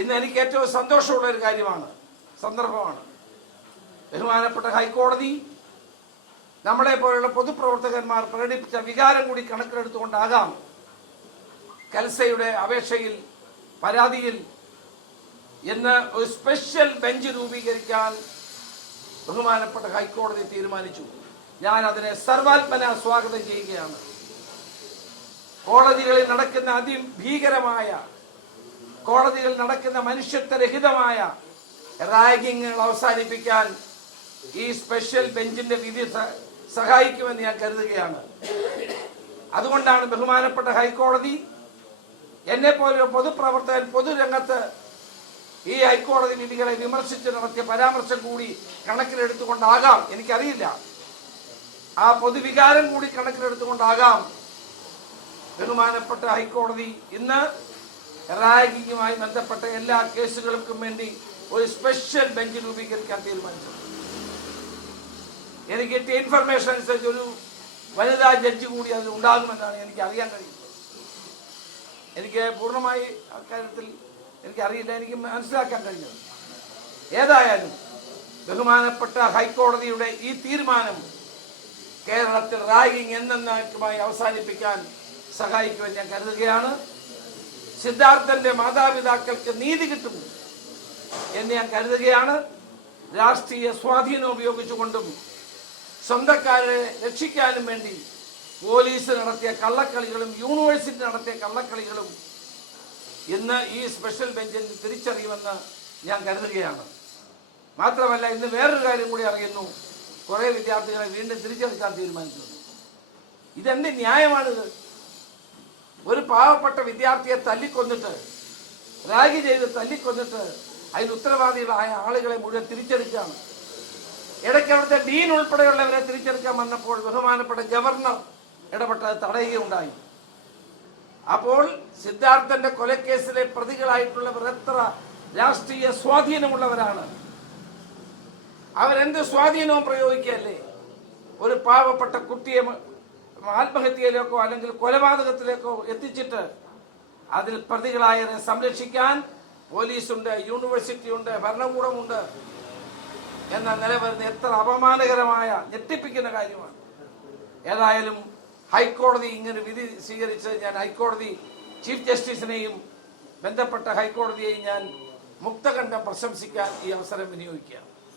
ഇന്ന് എനിക്ക് ഏറ്റവും സന്തോഷമുള്ള ഒരു സന്ദർഭമാണ്. ബഹുമാനപ്പെട്ട ഹൈക്കോടതി നമ്മളെ പോലുള്ള പൊതുപ്രവർത്തകന്മാർ പ്രകടിപ്പിച്ച വികാരം കൂടി കണക്കിലെടുത്തുകൊണ്ടാകാം കൽസയുടെ അപേക്ഷയിൽ പരാതിയിൽ ഇന്ന് ഒരു സ്പെഷ്യൽ ബെഞ്ച് രൂപീകരിക്കാൻ ബഹുമാനപ്പെട്ട ഹൈക്കോടതി തീരുമാനിച്ചു. ഞാൻ അതിനെ സർവാത്മന സ്വാഗതം ചെയ്യുകയാണ്. കോടതികളിൽ നടക്കുന്ന അതിഭീകരമായ, കോടതികളിൽ നടക്കുന്ന മനുഷ്യത്വരഹിതമായ റാഗിങ്ങുകൾ അവസാനിപ്പിക്കാൻ ഈ സ്പെഷ്യൽ ബെഞ്ചിന്റെ വിധി സഹായിക്കുമെന്ന് ഞാൻ കരുതുകയാണ്. അതുകൊണ്ടാണ് ബഹുമാനപ്പെട്ട ഹൈക്കോടതി എന്നെ പോലൊരു പൊതുപ്രവർത്തകൻ പൊതുരംഗത്ത് ഈ ഹൈക്കോടതി വിധികളെ വിമർശിച്ച് നടത്തിയ പരാമർശം കൂടി കണക്കിലെടുത്തുകൊണ്ടാകാം, എനിക്കറിയില്ല, ആ പൊതുവികാരം കൂടി കണക്കിലെടുത്തുകൊണ്ടാകാം ബഹുമാനപ്പെട്ട ഹൈക്കോടതി ഇന്ന് റാഗിങ്ങുമായി ബന്ധപ്പെട്ട എല്ലാ കേസുകൾക്കും വേണ്ടി ഒരു സ്പെഷ്യൽ ബെഞ്ച് രൂപീകരിക്കാൻ തീരുമാനിച്ചു. എനിക്ക് കിട്ടിയ ഇൻഫർമേഷൻ അനുസരിച്ച് ഒരു വനിതാ ജഡ്ജി കൂടി അതിൽ ഉണ്ടാകുമെന്നാണ് എനിക്ക് അറിയാൻ കഴിയുന്നത്. എനിക്ക് പൂർണ്ണമായി അക്കാര്യത്തിൽ എനിക്കറിയില്ല, എനിക്ക് മനസ്സിലാക്കാൻ കഴിഞ്ഞത്. ഏതായാലും ബഹുമാനപ്പെട്ട ഹൈക്കോടതിയുടെ ഈ തീരുമാനം കേരളത്തിൽ റാഗിങ് എന്നേക്കുമായി അവസാനിപ്പിക്കാൻ സഹായിക്കുമെന്ന് ഞാൻ കരുതുകയാണ്. സിദ്ധാർത്ഥന്റെ മാതാപിതാക്കൾക്ക് നീതി കിട്ടും എന്ന് ഞാൻ കരുതുകയാണ്. രാഷ്ട്രീയ സ്വാധീനം ഉപയോഗിച്ചുകൊണ്ടും സ്വന്തക്കാരെ രക്ഷിക്കാനും വേണ്ടി പോലീസ് നടത്തിയ കള്ളക്കളികളും യൂണിവേഴ്സിറ്റി നടത്തിയ കള്ളക്കളികളും ഇന്ന് ഈ സ്പെഷ്യൽ ബെഞ്ചിൽ തിരിച്ചറിയുമെന്ന് ഞാൻ കരുതുകയാണ്. മാത്രമല്ല, ഇന്ന് വേറൊരു കാര്യം കൂടി അറിയുന്നു. കുറേ വിദ്യാർത്ഥികളെ വീണ്ടും തിരിച്ചെടുക്കാൻ തീരുമാനിച്ചു. ഇതെന്ത് ന്യായമാണിത്? ഒരു പാവപ്പെട്ട വിദ്യാർത്ഥിയെ തല്ലിക്കൊന്നിട്ട്, റാഗി ചെയ്ത് തല്ലിക്കൊന്നിട്ട് അതിന് ഉത്തരവാദികളായ ആളുകളെ മുഴുവൻ തിരിച്ചെടുക്കുകയാണ്. ഇടയ്ക്ക് അവിടുത്തെ ഡീൻ ഉൾപ്പെടെയുള്ളവരെ തിരിച്ചെടുക്കാൻ വന്നപ്പോൾ ബഹുമാനപ്പെട്ട ഗവർണർ ഇടപെട്ടത് തടയുകയുണ്ടായി. അപ്പോൾ സിദ്ധാർത്ഥന്റെ കൊലക്കേസിലെ പ്രതികളായിട്ടുള്ളവർ എത്ര രാഷ്ട്രീയ സ്വാധീനമുള്ളവരാണ്. അവരെന്ത് സ്വാധീനവും പ്രയോഗിക്കുകയല്ലേ ഒരു പാവപ്പെട്ട കുട്ടിയെ ആത്മഹത്യയിലേക്കോ അല്ലെങ്കിൽ കൊലപാതകത്തിലേക്കോ എത്തിച്ചിട്ട് അതിൽ പ്രതികളായവരെ സംരക്ഷിക്കാൻ പോലീസുണ്ട്, യൂണിവേഴ്സിറ്റി ഉണ്ട്, ഭരണകൂടമുണ്ട് എന്ന നില വരുന്ന എത്ര അപമാനകരമായ, ഞെട്ടിപ്പിക്കുന്ന കാര്യമാണ്. ഏതായാലും ഹൈക്കോടതി ഇങ്ങനെ വിധി സ്വീകരിച്ച് ഞാൻ ഹൈക്കോടതി ചീഫ് ജസ്റ്റിസിനെയും ബന്ധപ്പെട്ട ഹൈക്കോടതിയെയും ഞാൻ മുക്തകണ്ഠം പ്രശംസിക്കാൻ ഈ അവസരം വിനിയോഗിക്കുകയാണ്.